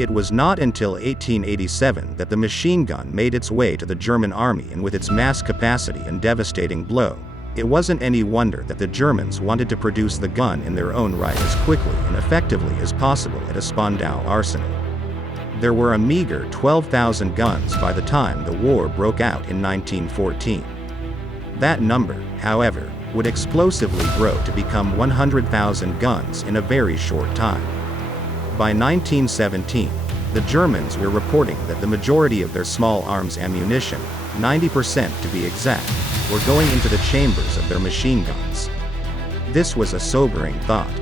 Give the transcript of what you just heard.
It was not until 1887 that the machine gun made its way to the German army, and with its mass capacity and devastating blow, it wasn't any wonder that the Germans wanted to produce the gun in their own right as quickly and effectively as possible at a Spandau arsenal. There were a meager 12,000 guns by the time the war broke out in 1914. That number, however, would explosively grow to become 100,000 guns in a very short time. By 1917, the Germans were reporting that the majority of their small arms ammunition, 90% to be exact, were going into the chambers of their machine guns. This was a sobering thought.